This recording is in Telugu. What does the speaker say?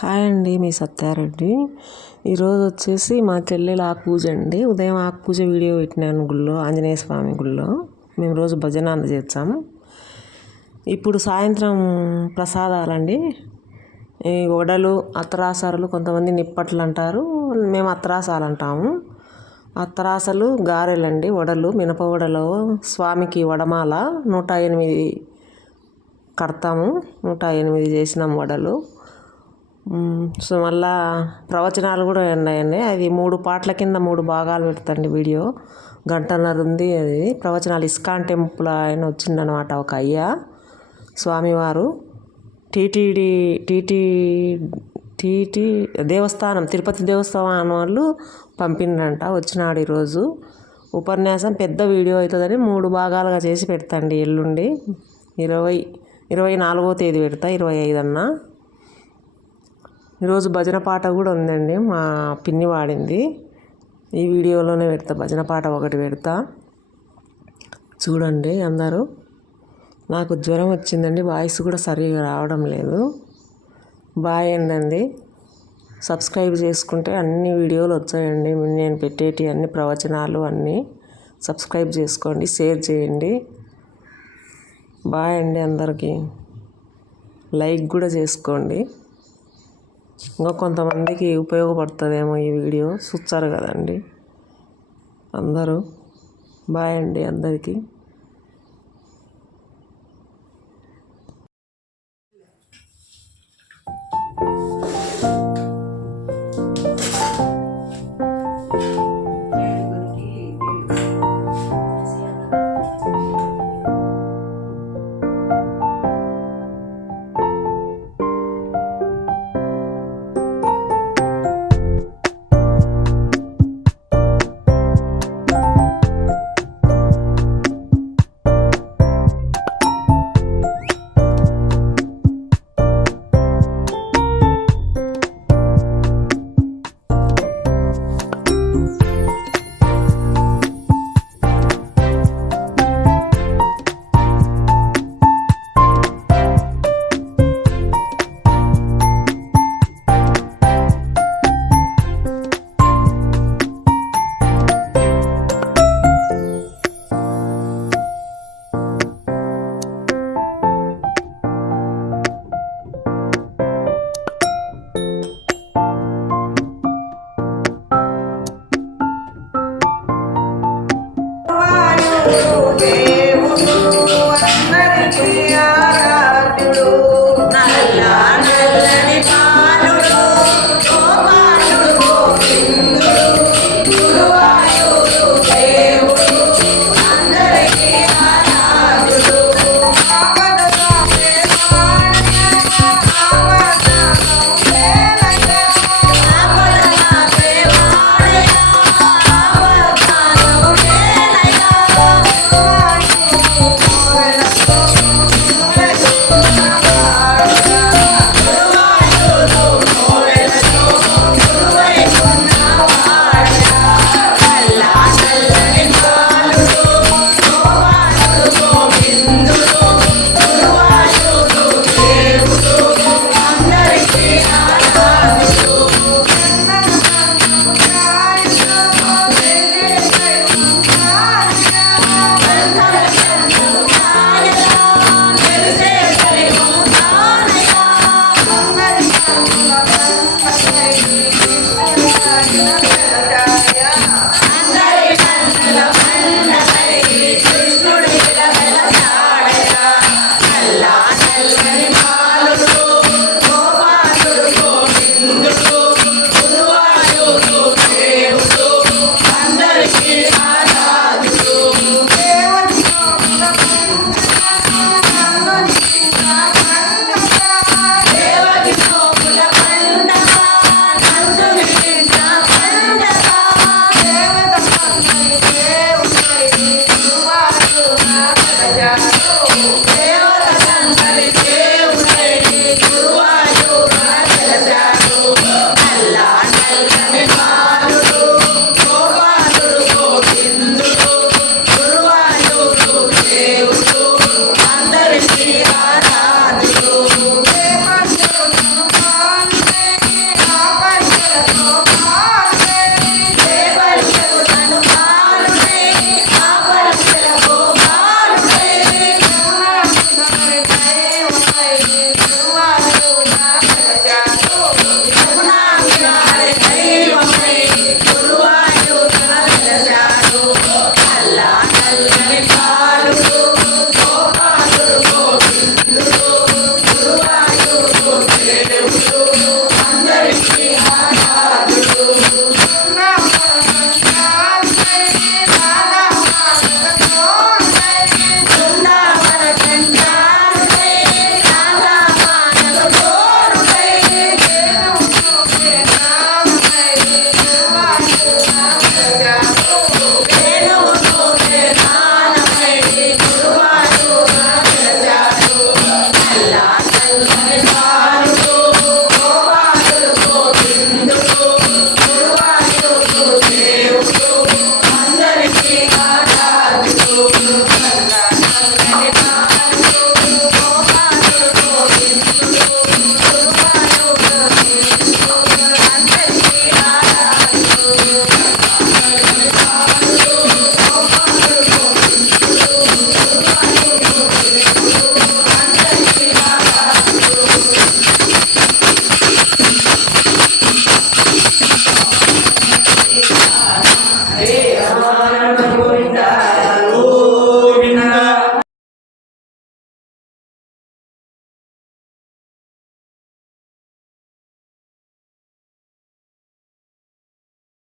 హాయ్ అండి, మీ సత్యారెడ్డి. ఈరోజు వచ్చేసి మా చెల్లెల ఆకు పూజ అండి. ఉదయం ఆకు పూజ వీడియో పెట్టినాను గుళ్ళో, ఆంజనేయ స్వామి గుళ్ళో. మేము రోజు భజన చేస్తాము. ఇప్పుడు సాయంత్రం ప్రసాదాలండి. ఈ వడలు, అత్తరాసాలు, కొంతమంది నిప్పట్లు అంటారు, మేము అత్తరాసాలు అంటాము. అత్తరాసలు గారెలండి, వడలు, మినప వడలు. స్వామికి వడమాల 108 కడతాము. 108 చేసినాం వడలు. సో మళ్ళా ప్రవచనాలు కూడా ఉన్నాయండి. అది 3 పాటల కింద 3 భాగాలు పెడతాండి వీడియో. గంటన్నర ఉంది. అది ప్రవచనాలు ఇస్కాన్ టెంపుల్ ఆయన వచ్చిందనమాట, ఒక అయ్యా స్వామివారు. టీటీడీ దేవస్థానం, తిరుపతి దేవస్థానం వాళ్ళు పంపిండ్రంట, వచ్చినాడు ఈరోజు. ఉపన్యాసం పెద్ద వీడియో అవుతుందని 3 భాగాలుగా చేసి పెడతాండి. ఎల్లుండి 24వ తేదీ పెడతా, 25 అన్నా. ఈరోజు భజన పాట కూడా ఉందండి, మా పిన్ని వాడింది. ఈ వీడియోలోనే పెడతా, భజన పాట ఒకటి పెడతా, చూడండి అందరూ. నాకు జ్వరం వచ్చిందండి, వాయిస్ కూడా సరిగా రావడం లేదు. బాయ్ అండి. సబ్స్క్రైబ్ చేసుకుంటే అన్ని వీడియోలు వచ్చాయండి, నేను పెట్టేటి అన్ని ప్రవచనాలు అన్నీ. సబ్స్క్రైబ్ చేసుకోండి, షేర్ చేయండి. బాయ్ అండి అందరికీ. లైక్ కూడా చేసుకోండి, ఇంకా కొంతమందికి ఉపయోగపడుతుందేమో ఈ వీడియో. చూస్తారు కదండి అందరూ. బాయ్ అండి అందరికీ. దేవుడు